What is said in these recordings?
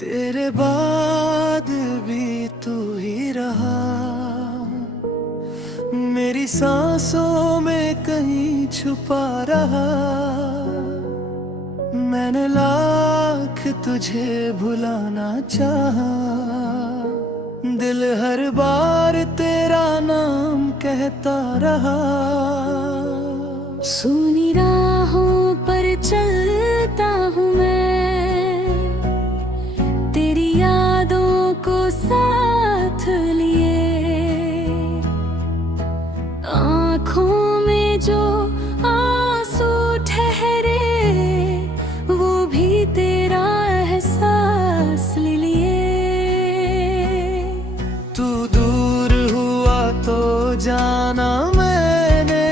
तेरे बाद भी तू ही रहा, मेरी सांसों में कहीं छुपा रहा। मैंने लाख तुझे भुलाना चाहा, दिल हर बार तेरा नाम कहता रहा। सुनी राहों पर चलता हूँ मैं, तेरी यादों को साथ लिए। आँखों में जो आंसू ठहरे, वो भी तेरा एहसास ले लिए। तू दूर हुआ तो जाना मैंने,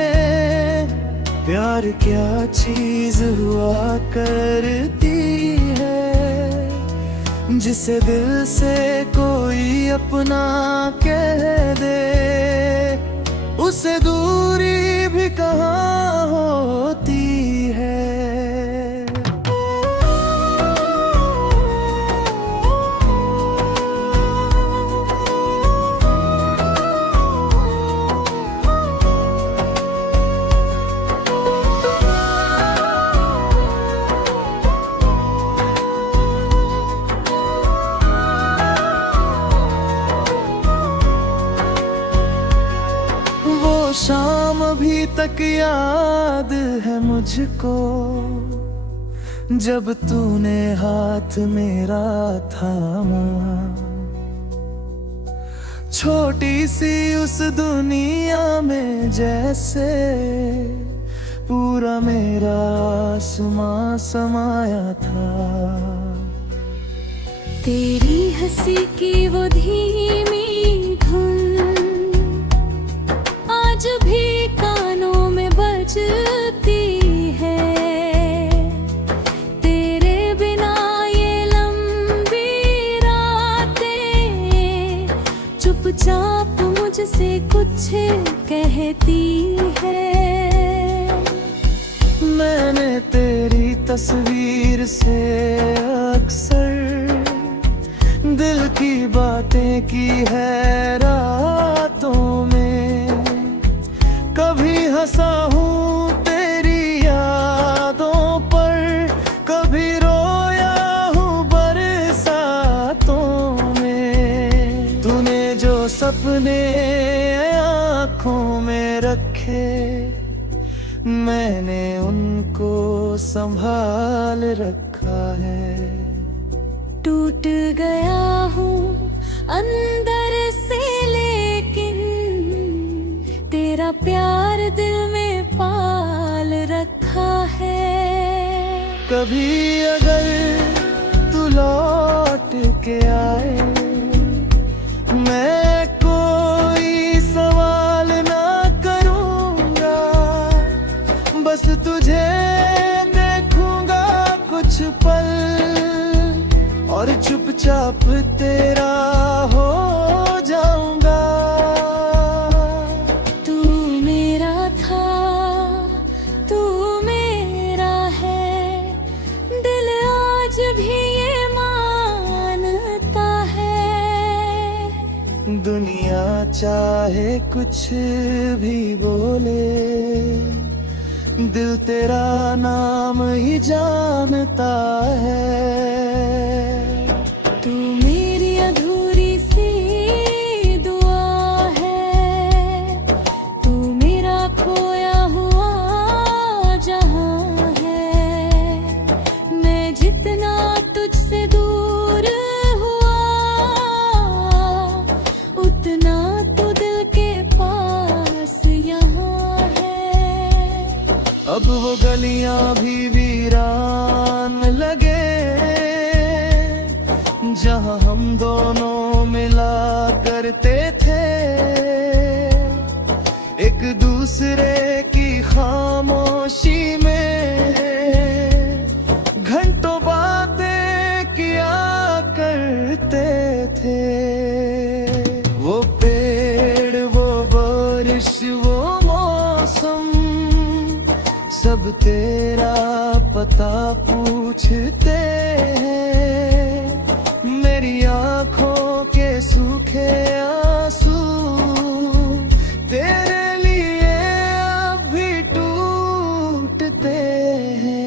प्यार क्या चीज हुआ करती है, जिसे दिल से कोई अपना कह दे, उसे दूरी भी कहाँ होती है। शाम अभी तक याद है मुझको, जब तूने हाथ मेरा थामा। छोटी सी उस दुनिया में जैसे पूरा मेरा आसमां समाया था। तेरी हंसी की वो धीमी धुन आज भी कानों में बजती है। तेरे बिना ये लंबी रातें चुपचाप मुझसे कुछ कहती है। मैंने तेरी तस्वीर से अक्सर दिल की बातें की है रातों में। कभी हंसा हूँ तेरी यादों पर, कभी रोया हूँ बरसातों में। तूने जो सपने आँखों में रखे, मैंने उनको संभाल रखा है। टूट गया हूँ अंदर से, लेकिन तेरा प्यार दिल में पाल रखा है। कभी अगर तू लौट के आए, मैं कोई सवाल ना करूँगा, बस तुझे देखूँगा कुछ पल और चुपचाप तेरा हो जाऊँगा। तू मेरा था, तू मेरा है, दिल आज भी ये मानता है। दुनिया चाहे कुछ भी बोले, दिल तेरा नाम ही जानता है। तू मेरी अधूरी सी दुआ है, तू मेरा खोया हुआ जहां है। मैं जितना तुझसे दूर हुआ, उतना तो दिल के पास यहाँ है। अब वो गलियां भी वीरान लगे, जहां हम दोनों मिला करते थे। एक दूसरे की खामोशी में घंटों बातें किया करते थे। वो पेड़, वो बारिश, वो मौसम, सब तेरा पता पूछते हैं। मेरी आंखों के सूखे आंसू तेरे लिए अब भी टूटते हैं।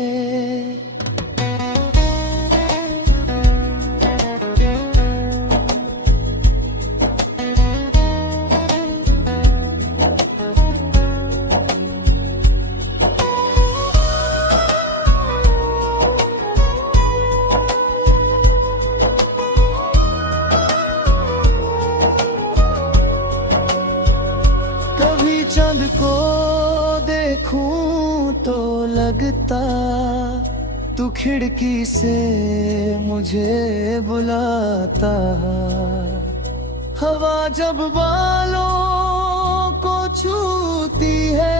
चांद को देखूं तो लगता तू खिड़की से मुझे बुलाता। हवा जब बालों को छूती है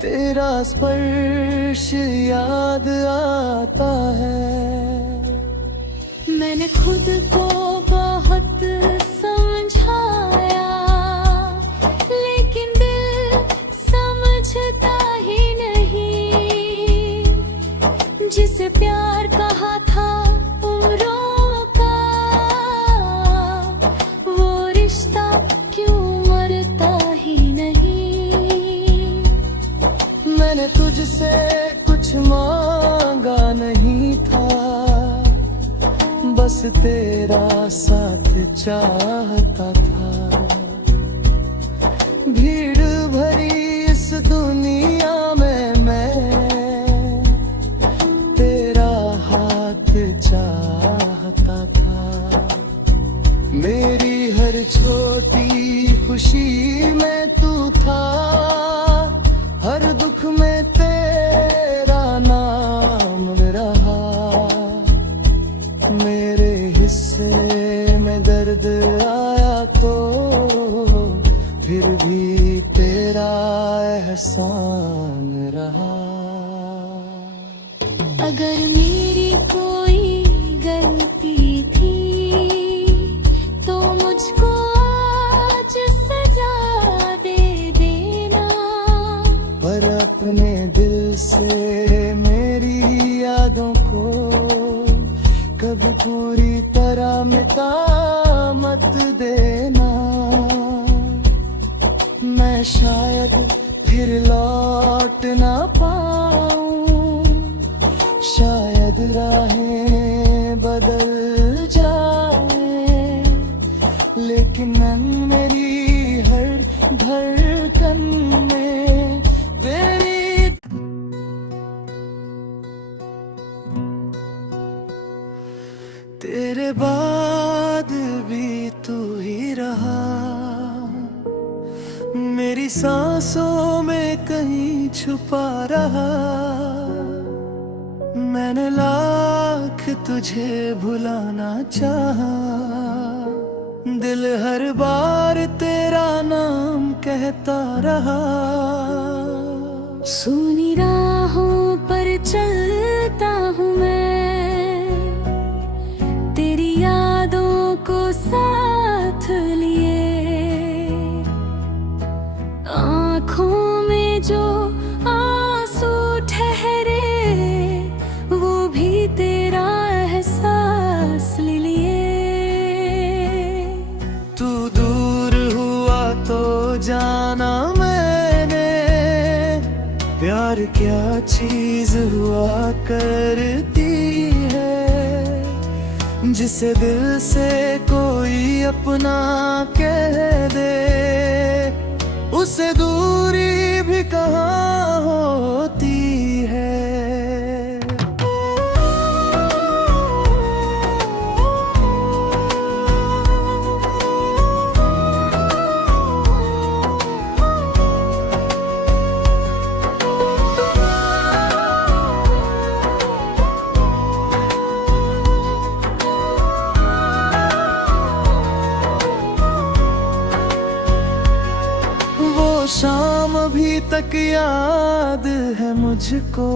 तेरा स्पर्श याद आता है। मैंने खुद को बहुत समझाया लेकिन दिल समझता ही नहीं। जिसे प्यार कहा था उम्रों का वो रिश्ता क्यों मरता ही नहीं। मैंने तुझसे कुछ मांगा नहीं था बस तेरा साथ चाहता था। भीड़ भरी इस दुनिया में मैं तेरा हाथ चाहता था। मेरी हर छोटी खुशी में तू था, हर दुख में तेरा नाम रहा। मेरे हिस्से में दर्द आया तो फिर भी तेरा एहसान रहा। अगर मेरी कोई गलती थी तो मुझको आज सजा दे देना। पर अपने दिल से मेरी यादों को कभी पूरी तरह मिटा मत देना। मैं शायद फिर लौट ना पाऊं, शायद राहें बदल जाए, लेकिन मेरी हर धड़कन में तेरी। तेरे बाद भी तू ही रहा, मेरी सांसों में कहीं छुपा रहा। मैंने लाख तुझे भुलाना चाहा, दिल हर बार तेरा नाम कहता रहा। सुनी राहों पर चलता हूँ मैं, तेरी यादों को साथ लिए। आँखों में जो आंसू ठहरे वो भी तेरा एहसास ले लिए। तू दूर हुआ तो जाना मैंने, प्यार क्या चीज हुआ करती है, जिसे दिल से कोई अपना कह दे उसे दूरी भी कहाँ होती है। शाम अभी तक याद है मुझको,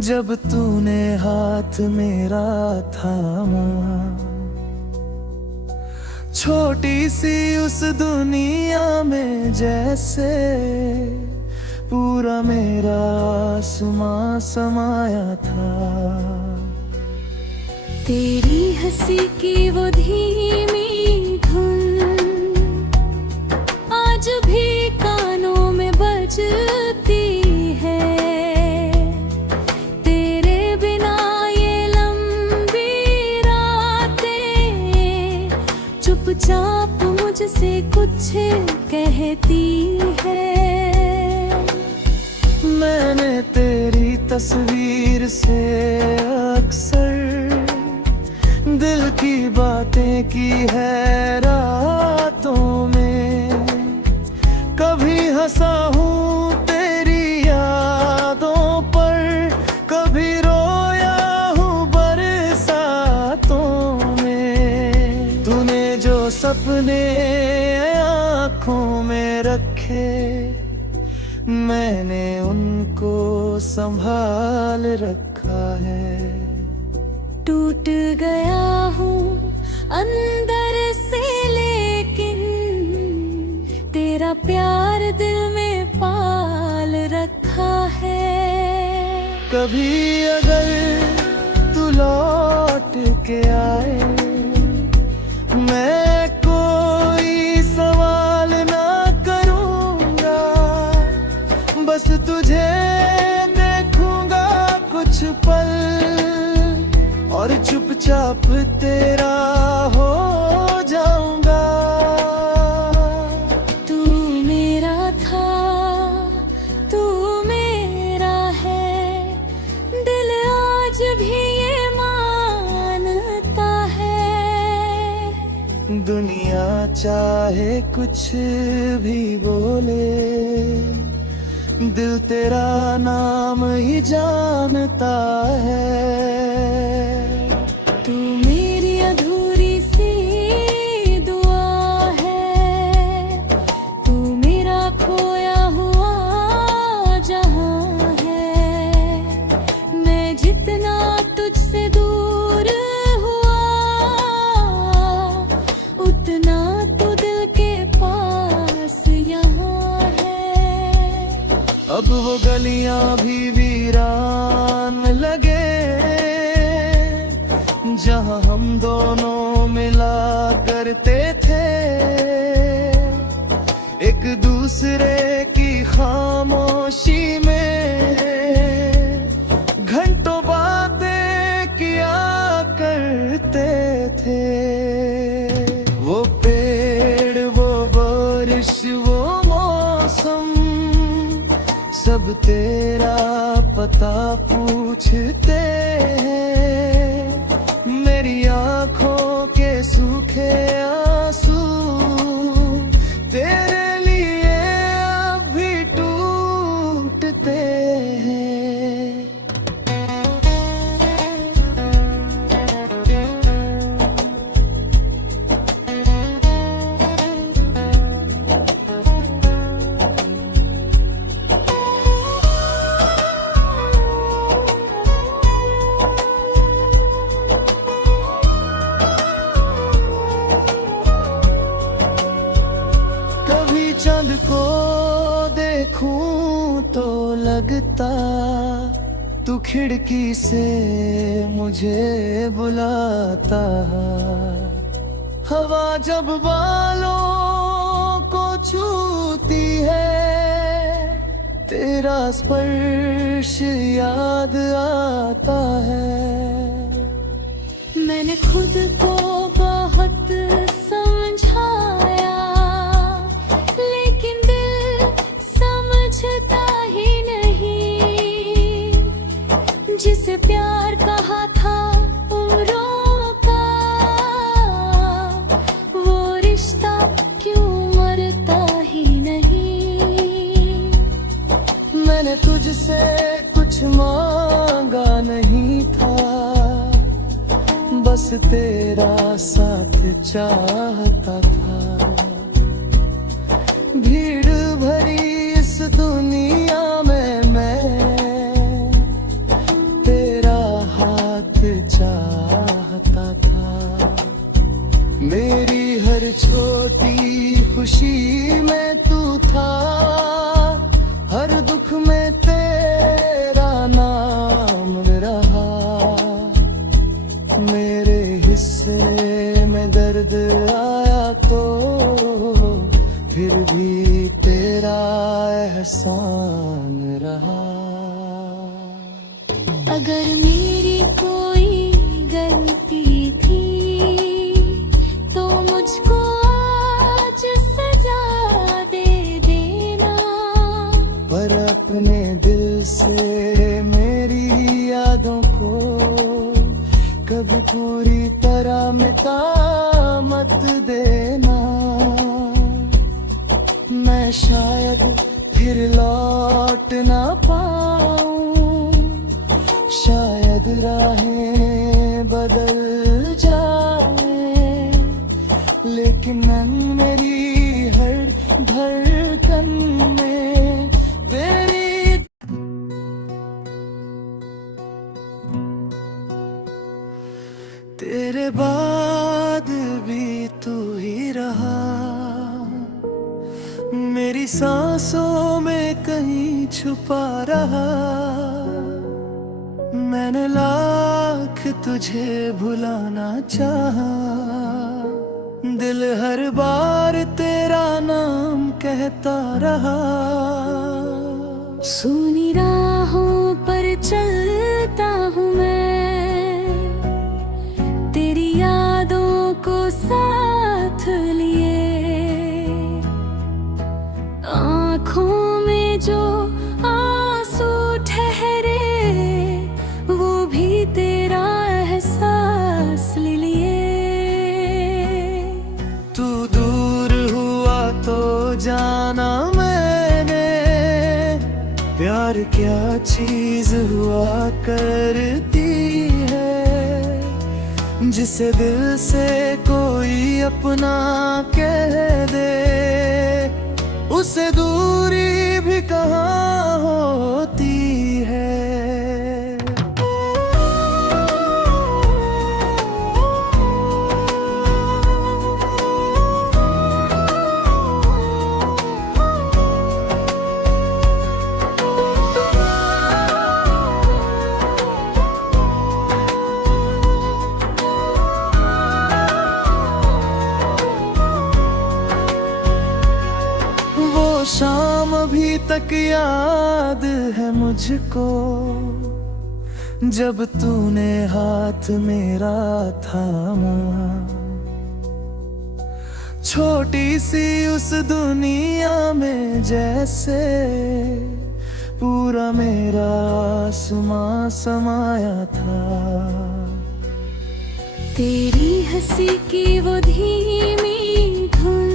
जब तूने हाथ मेरा थामा। छोटी सी उस दुनिया में जैसे पूरा मेरा आसमां समाया था। तेरी हंसी की वो धीमी धुन आज भी कानों में बजती है। तेरे बिना ये लंबी रातें चुपचाप मुझसे कुछ कहती है। मैंने तेरी तस्वीर से अक्सर दिल की बातें की है रातों में। कभी हंसा हूँ तेरी यादों पर, कभी रोया हूँ बरसातों में। तूने जो सपने आँखों में रखे, मैंने उनको संभाल रखा है। टूट गया हूँ अंदर से लेकिन तेरा प्यार दिल में पाल रखा है। कभी अगर तू लौट के आए, मैं कोई सवाल ना करूँगा, बस तुझे देखूँगा कुछ पल और चुपचाप तेरा हो जाऊंगा। तू मेरा था, तू मेरा है, दिल आज भी ये मानता है। दुनिया चाहे कुछ भी बोले, दिल तेरा नाम ही जानता है। तू मेरी अधूरी सी दुआ है, तू मेरा खोया हुआ जहां है। मैं जितना तुझसे दूर हुआ, उतना तो दिल के पास यहाँ है। अब वो गलियां भी वीरान लगे, जहां हम दोनों मिला करते थे। एक दूसरे की खामोशी में घंटों बातें किया करते थे। वो पेड़, वो बारिश, वो मौसम, सब तेरा पता पूछते हैं। मेरी आँखों के सूखे आंसू तेरे लिए अब भी टूटते हैं। चांद को देखूं तो लगता तू खिड़की से मुझे बुलाता। हवा जब बालों को छूती है, तेरा स्पर्श याद आता है। मैंने खुद को बहुत समझाया, लेकिन दिल समझता ही नहीं। जिसे प्यार कहा था उम्रों का, वो रिश्ता क्यों मरता ही नहीं। मैंने तुझसे कुछ मांगा नहीं था, बस तेरा साथ चाहता था। भीड़ भरी इस दुनिया में मैं तेरा हाथ चाहता था। मेरी हर छोटी खुशी में तू था, हर दुख में तेरा नाम रहा। मेरे साल रहा। अगर मेरी कोई गलती थी तो मुझको आज सजा दे देना, पर अपने दिल से मेरी यादों को कभी पूरी तरह मिटा मत देना। मैं शायद फिर लौट ना पाऊं, शायद राहें बदल जाए, लेकिन मेरी हर धड़कन में तेरे बाद भी तू ही रहा। मेरी सांसों में कहीं छुपा रहा। मैंने लाख तुझे भुलाना चाहा, दिल हर बार तेरा नाम कहता रहा। सुनी राहों पर चलता हूँ मैं, तेरी यादों को साथ लिए। आँखों में जो आंसू ठहरे वो भी तेरा एहसास लिए। तू दूर हुआ तो जाना मैंने, प्यार क्या चीज हुआ करती है, जिसे दिल से कोई अपना कह दे, उसे दूरी भी कहाँ होती है। शाम अभी तक याद है मुझको, जब तूने हाथ मेरा थामा। छोटी सी उस दुनिया में जैसे पूरा मेरा आसमां समाया था। तेरी हंसी की वो धीमी धुन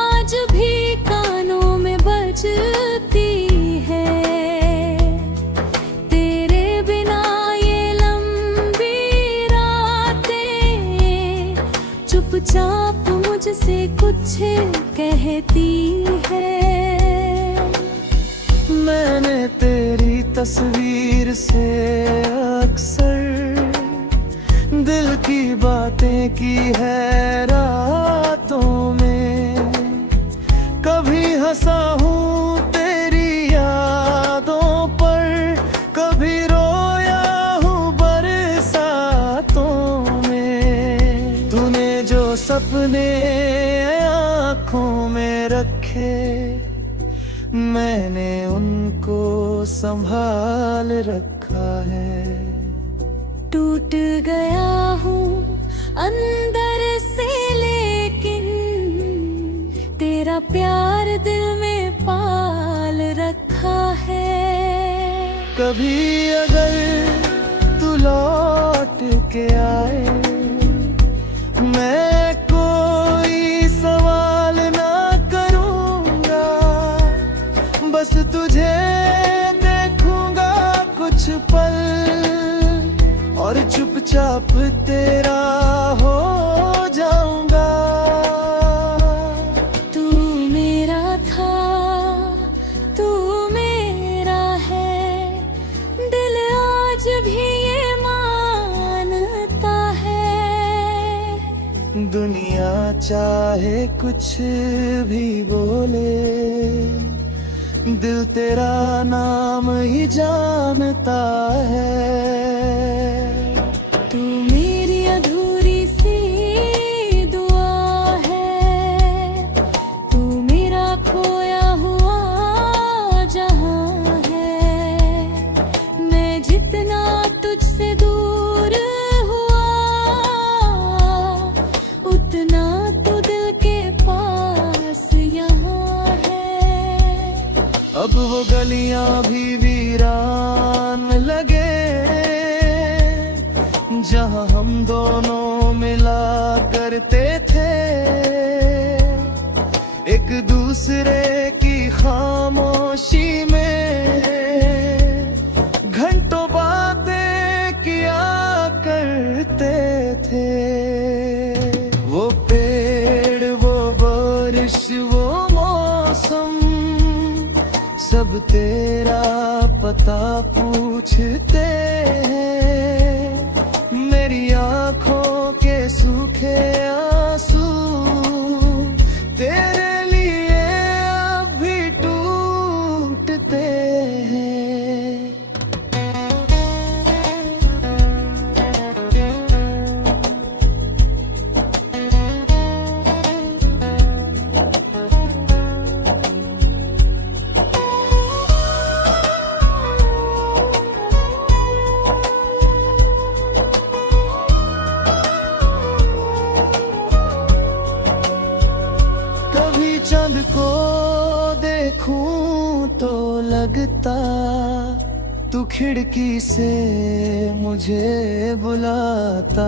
आज भी कानों में बजती है। तेरे बिना ये लंबी रातें चुपचाप मुझसे कुछ कहती है। मैंने तेरी तस्वीर से अक्सर दिल की बातें की है रातों में। कभी हंसा हूँ तेरी यादों पर, कभी रोया हूँ बरसातों में। तूने जो सपने आँखों में रखे, मैंने उनको संभाल रखा है। टूट गया हूँ अंदर से लेकिन तेरा प्यार दिल में पाल रखा है। कभी अगर तू लौट के आए, मैं कोई सवाल ना करूँगा, बस तुझे देखूँगा कुछ पल और चुपचाप तेरा हो जाऊँगा। तू मेरा था, तू मेरा है, दिल आज भी ये मानता है। दुनिया चाहे कुछ भी बोले, दिल तेरा नाम ही जानता है। तू मेरी अधूरी सी दुआ है, तू मेरा खोया हुआ अब वो गलियां भी वीरान लगे, जहां हम दोनों मिला करते थे। एक दूसरे की खामोशी में घंटों बातें किया करते थे। वो पेड़, वो बारिश, वो मौसम, सब तेरा पता पूछते हैं। मेरी आंखों के सूखे आंसू तेरे लिए अब भी टूटते हैं। चांद को देखूं तो लगता तू खिड़की से मुझे बुलाता।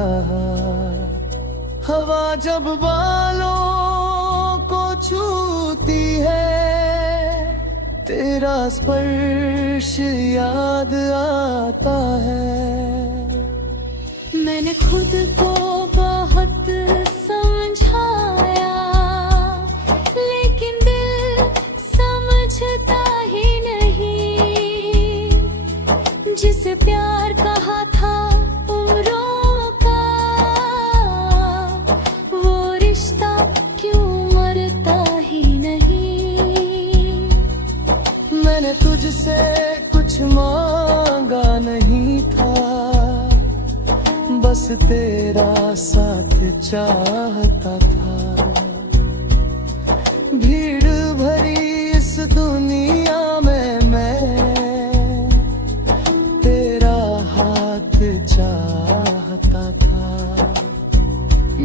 हवा जब बालों को छूती है, तेरा स्पर्श याद आता है। मैंने खुद को बहुत समझाया, लेकिन दिल समझता ही नहीं। जिसे प्यार कहा था उम्रों का, वो रिश्ता क्यों मरता ही नहीं। मैंने तुझसे कुछ मांगा नहीं था, बस तेरा साथ चाहता था। भीड़ भरी इस दुनिया में मैं तेरा हाथ चाहता था।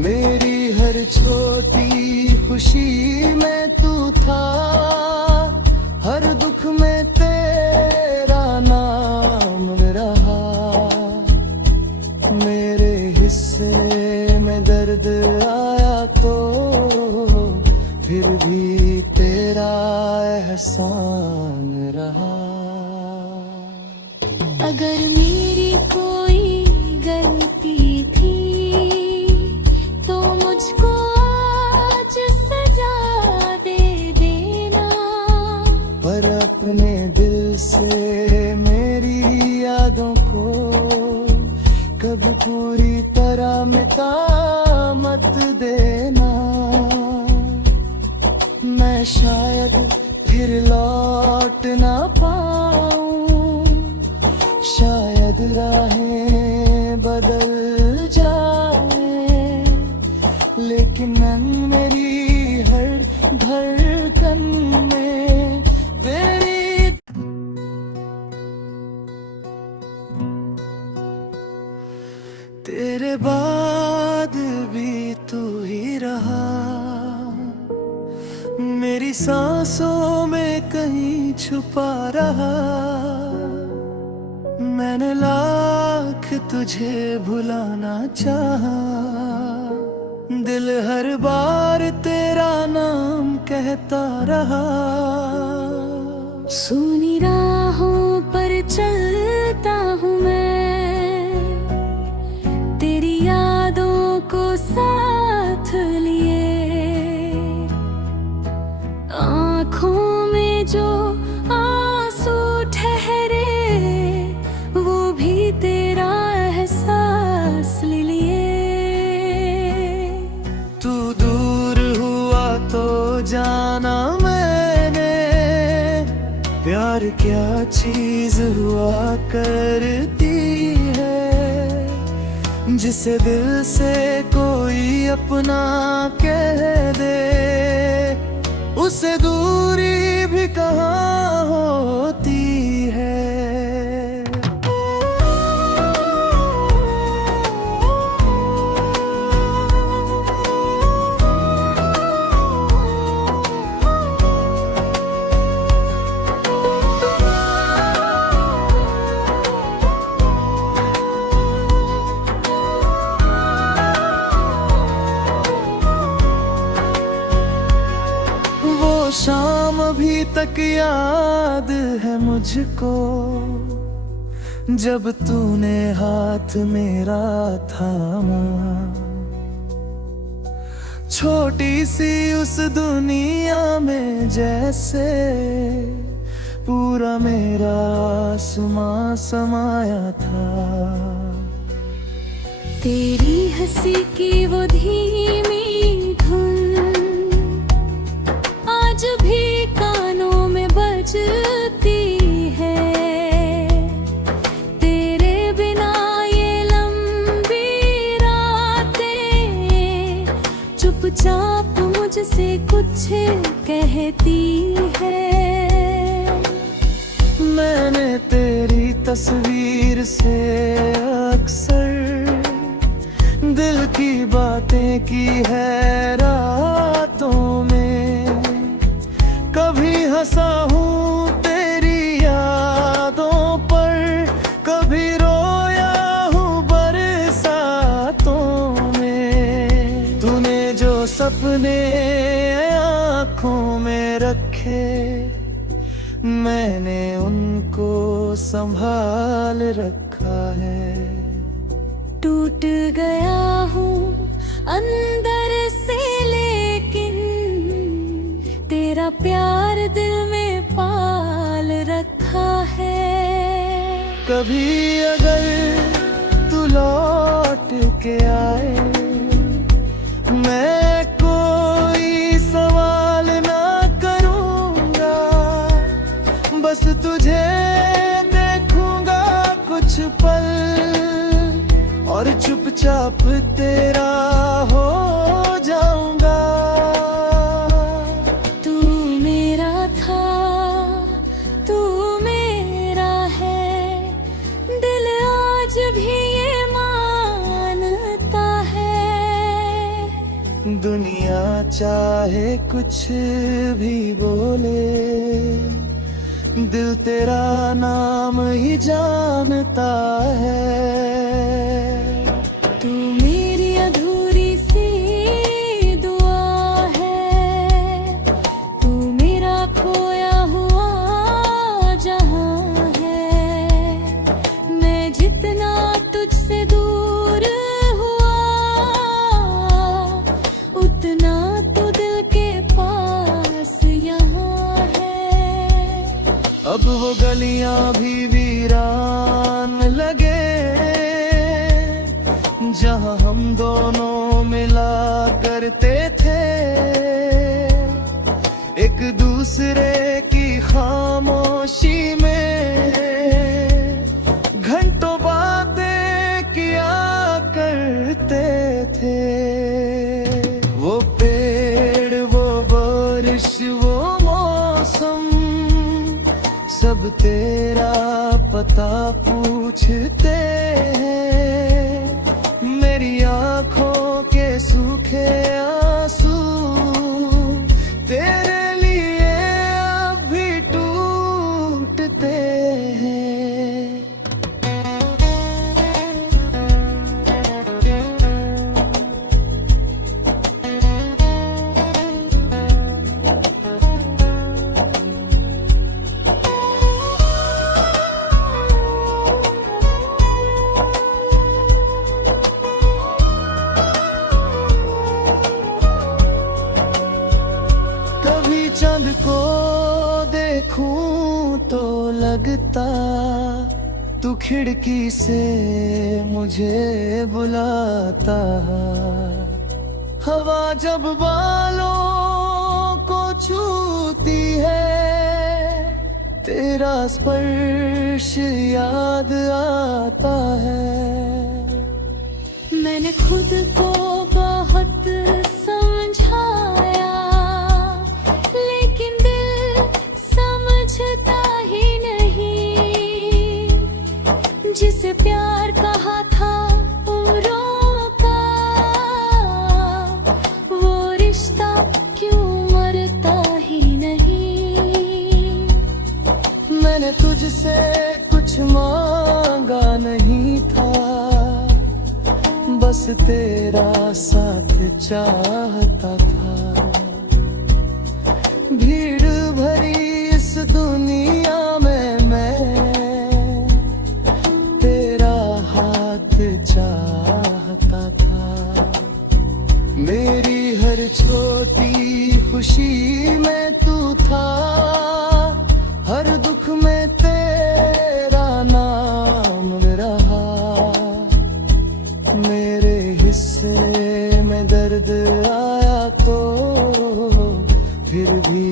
मेरी हर छोटी खुशी में तू था, हर दुख में तेरा नाम रहा। मेरे हिस्से में दर्द आया तो फिर भी तेरा एहसान रहा। अगर मेरी कोई गलती थी तो मुझको आज सजा दे देना। पर अपने दिल से मेरी यादों को कभी पूरी तरह मिटा मत देना। मैं शायद फिर लौट ना पाऊं, शायद राहें बदल जाए, लेकिन मेरी हर धड़कन में तेरी। तेरे बाद भी तू ही रहा, मेरी सांसों में कहीं छुपा रहा। मैंने लाख तुझे भुलाना चाहा, दिल हर बार तेरा नाम कहता रहा। सुनी राहों पर चलता हूँ मैं, तेरी यादों को साथ लिए। आँखों में जो आंसू ठहरे, वो भी तेरा एहसास लिए। तू दूर हुआ तो जाना मैंने, प्यार क्या चीज हुआ करती है। जिसे दिल से कोई अपना कह दे, उसे दूरी भी कहाँ होती है। तक याद है मुझको जब तूने हाथ मेरा थामा। छोटी सी उस दुनिया में जैसे पूरा मेरा आसमां समाया था। तेरी हंसी की वो धीमी धुन आज भी कानों में बजती है। तेरे बिना ये लंबी रातें चुपचाप मुझसे कुछ कहती है। मैंने तेरी तस्वीर से अक्सर दिल की बातें की है रातों में। कभी हंसा हूँ तेरी यादों पर, कभी रोया हूँ बरसातों में। तूने जो सपने आँखों में रखे मैंने उनको संभाल रखा है। टूट गया हूँ अंदर से लेकिन तेरा प्यार दिल में पाल रखा है। कभी अगर तू लौट के आए मैं कोई सवाल ना करूँगा, बस तुझे देखूँगा कुछ पल और चुपचाप तेरा हो जाऊंगा। तू मेरा था, तू मेरा है, दिल आज भी ये मानता है। दुनिया चाहे कुछ भी बोले, दिल तेरा नाम ही जानता है। तू मेरी अधूरी सी दुआ है, तू मेरा खोया हुआ जहां है। मैं जितना तुझसे दूर हुआ उतना तो दिल के पास यहाँ है। अब वो गलियां भी वीरान लगे जहां हम दोनों मिला करते थे। एक दूसरे की खामोशी में घंटों बातें किया करते थे। वो पेड़, वो बारिश, वो मौसम सब तेरा पता पूछते हैं। मेरी आँखों के सूखे आंसू तेरे लिए अब भी टूटते हैं। चांद को देखूं तो लगता तू खिड़की से मुझे बुलाता। हवा जब बालों को छूती है तेरा स्पर्श याद आता है। मैंने खुद को बहुत समझाया लेकिन दिल समझता ही नहीं। जिसे प्यार कहा था उम्रों का वो रिश्ता क्यों मरता ही नहीं। मैंने तुझसे कुछ मांगा नहीं था, बस तेरा साथ चाहता था। भीड़ भरी दुनिया में मैं तेरा हाथ चाहता था। मेरी हर छोटी खुशी में तू था, हर दुख में तेरा नाम रहा। मेरे हिस्से में दर्द आया तो फिर भी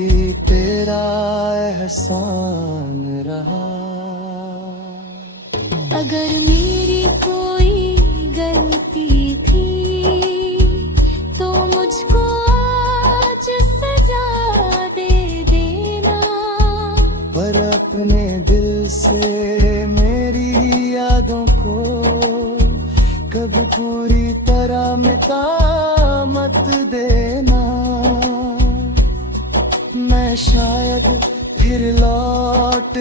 तेरा एहसान रहा। अगर मेरी कोई गलती थी तो मुझको आज सजा दे देना, पर अपने दिल से मेरी यादों को कभी पूरी तरह मिटा मत देना। मैं शायद फिर लौट